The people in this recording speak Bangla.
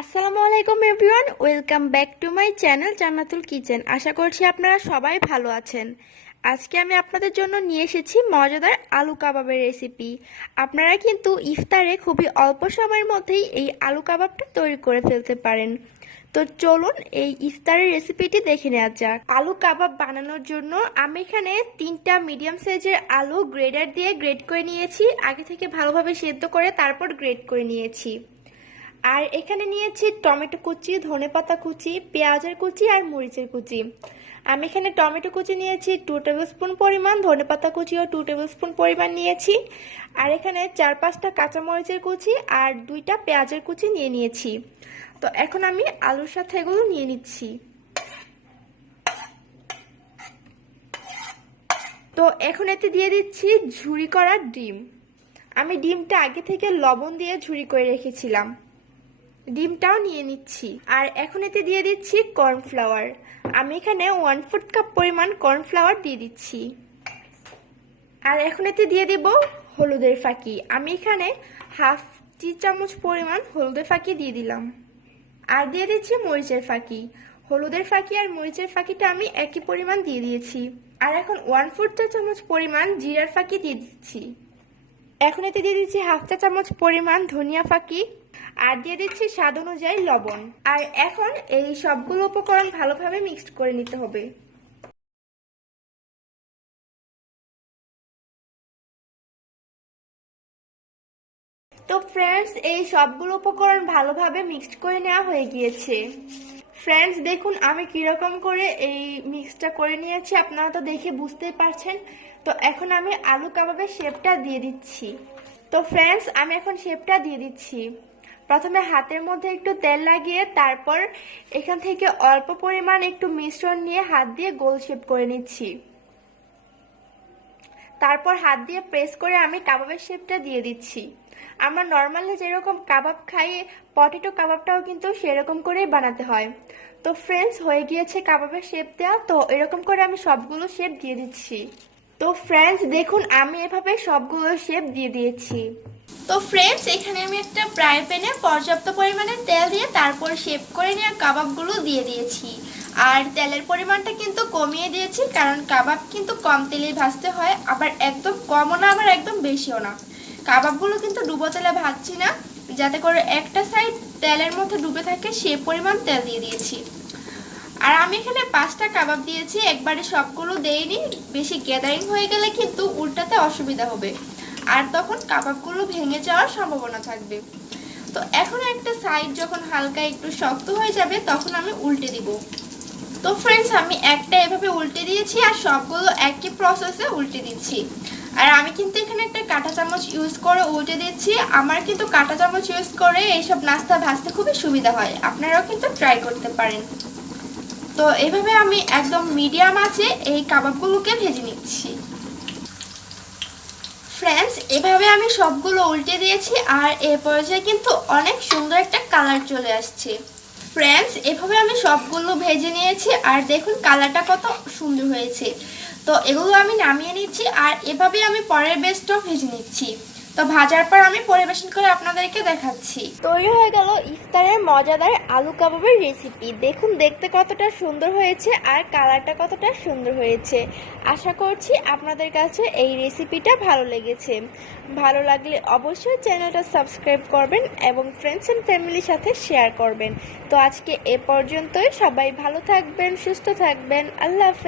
আসসালামু আলাইকুম everyone, welcome back to my channel Jannatul kitchen. আশা করছি আপনারা সবাই ভালো আছেন। আজকে আমি আপনাদের জন্য নিয়ে এসেছি মজাদার আলু কাবাবের রেসিপি। আপনারা কিন্তু ইফতারে খুবই অল্প সময়ের মধ্যেই এই আলু কাবাবটা তৈরি করে ফেলতে পারেন। তো চলুন এই ইফতারের রেসিপিটি দেখে নেওয়া যাক। আলু কাবাব বানানোর জন্য আমি এখানে 3টা মিডিয়াম সাইজের আলু গ্রেডার দিয়ে গ্রেড করে নিয়েছি। আগে থেকে ভালোভাবে সেদ্ধ করে তারপর গ্রেড করে নিয়েছি। আর এখানে নিয়েছি টমেটো কুচি, ধনেপাতা কুচি, পেঁয়াজের কুচি আর মরিচের কুচি। আমি এখানে টমেটো কুচি নিয়েছি 2 টেবিল স্পুন পরিমাণ, ধনেপাতা কুচিও 2 টেবিল স্পুন পরিমাণ নিয়েছি। আর এখানে 4-5টা কাঁচামরিচের কুচি আর 2টা পেঁয়াজের কুচি নিয়ে নিয়েছি। তো এখন আমি আলুর সাথে এগুলো নিয়ে নিচ্ছি। তো এখন এতে দিয়ে দিচ্ছি ঝুরি করা ডিম। আমি ডিমটা আগে থেকে লবণ দিয়ে ঝুরি করে রেখেছিলাম। ডিমটাও নিয়ে নিচ্ছি। আর এখন এতে দিয়ে দিচ্ছি কর্নফ্লাওয়ার। আমি এখানে 1/4 কাপ পরিমাণ কর্নফ্লাওয়ার দিয়ে দিচ্ছি। আর এখন এতে দিয়ে দেব হলুদের ফাঁকি। আমি এখানে হাফ টি চামচ পরিমাণ হলুদের ফাঁকি দিয়ে দিলাম। আর দিয়ে দিচ্ছি মরিচের ফাঁকি। হলুদের ফাঁকি আর মরিচের ফাঁকিটা আমি একই পরিমাণ দিয়ে দিয়েছি। আর এখন 1/4 চা চামচ পরিমাণ জিরার ফাঁকি দিয়ে দিচ্ছি। এখন এতে দিয়ে দিচ্ছি হাফ চা চামচ পরিমাণ ধনিয়া ফাঁকি। আর দিয়ে দিচ্ছি স্বাদ অনুযায়ী লবণ। আর এখন এই সবগুলো উপকরণ ভালোভাবে মিক্সড করে নিতে হবে। তো ফ্রেন্ডস, এই সবগুলো উপকরণ ভালোভাবে মিক্সড করে নেওয়া হয়ে গিয়েছে। ফ্রেন্ডস, দেখুন আমি কিরকম করে এই মিক্সটা করে নিয়েছি, আপনারা তো দেখে বুঝতেই পারছেন। তো এখন আমি আলু কাবাবের শেপটা দিয়ে দিচ্ছি। তো ফ্রেন্ডস, আমি এখন শেপটা দিয়ে দিচ্ছি। প্রথমে হাতের মধ্যে একটু তেল লাগিয়ে তারপর এখান থেকে অল্প পরিমাণ একটু মিশ্রণ নিয়ে হাত দিয়ে গোল শেপ করে নিচ্ছি। তারপর হাত দিয়ে প্রেস করে আমি কাবাবের শেপটা দিয়ে দিচ্ছি। আমরা নর্মালি যেরকম কাবাব খাই, পটেটো কাবাবটাও কিন্তু সেরকম করেই বানাতে হয়। তো ফ্রেন্ডস, হয়ে গিয়েছে কাবাবের শেপ দেওয়া। তো এরকম করে আমি সবগুলো শেপ দিয়ে দিচ্ছি। তো ফ্রেন্ডস, দেখুন আমি এভাবে সবগুলো শেপ দিয়ে দিয়েছি। তো ফ্রেন্ডস, এখানে আমি একটা ফ্রাই প্যানে পর্যাপ্ত পরিমাণে তেল দিয়ে তারপর শেপ করে নেওয়া কাবাবগুলো দিয়ে দিয়েছি। আর তেলের পরিমাণটা কিন্তু কমিয়ে দিয়েছি, কারণ কাবাব কিন্তু কম তেলে ভাজতে হয়, আবার একদম কমও না আবার একদম বেশিও না। কাবাবগুলো কিন্তু ডুবো তেলে ভাজছি না, যাতে করে একটা সাইড তেলের মধ্যে ডুবে থাকে সেই পরিমাণ তেল দিয়ে দিয়েছি। আর আমি এখানে 5টা কাবাব দিয়েছি, একবারে সবগুলো দেইনি। বেশি গ্যাদারিং হয়ে গেলে কিন্তু উল্টাতে অসুবিধা হবে, আর তখন কাবাবগুলো ভেঙে যাওয়ার সম্ভাবনা থাকবে। তো এখন একটা সাইড যখন হালকা একটু শক্ত হয়ে যাবে তখন আমি উল্টে দিব। তো ফ্রেন্ডস, আমি একটা এভাবে উল্টে দিয়েছি আর সবগুলো একই প্রসেসে উল্টে দিচ্ছি। আর আমি কিন্তু এখানে একটা কাঁটা চামচ ইউজ করে উল্টে দিচ্ছি। আমার কিন্তু কাঁটা চামচ ইউজ করে এইসব নাস্তা ভাজতে খুবই সুবিধা হয়, আপনারাও কিন্তু ট্রাই করতে পারেন। তো এইভাবে আমি একদম মিডিয়াম আঁচে এই কাবাবগুলোকে ভেজে নিচ্ছি। ফ্রেন্ডস, এভাবে আমি সবগুলো উল্টে দিয়েছি আর এই পর্যায়ে কিন্তু অনেক সুন্দর একটা কালার চলে আসছে। ফ্রেন্ডস, এভাবে আমি সবগুলো ভেজে নিয়েছি আর দেখুন কালারটা কত সুন্দর হয়েছে। তো এগুলো আমি নামিয়ে নিচ্ছি আর এভাবে আমি পরের বেচটাও ভেজে নিচ্ছি। তো ভাজার পর আমি পরিবেশন করে আপনাদেরকে দেখাচ্ছি। তৈরি হয়ে গেল ইফতারের মজাদার আলু কাবাবের রেসিপি। দেখুন দেখতে কতটা সুন্দর হয়েছে আর কালারটা কতটা সুন্দর হয়েছে। আশা করছি আপনাদের কাছে এই রেসিপিটা ভালো লেগেছে। ভালো লাগলে অবশ্যই চ্যানেলটা সাবস্ক্রাইব করবেন এবং ফ্রেন্ডস এন্ড ফ্যামিলির সাথে শেয়ার করবেন। তো আজকে এ পর্যন্তই। সবাই ভালো থাকবেন, সুস্থ থাকবেন। আল্লাহ হাফেজ।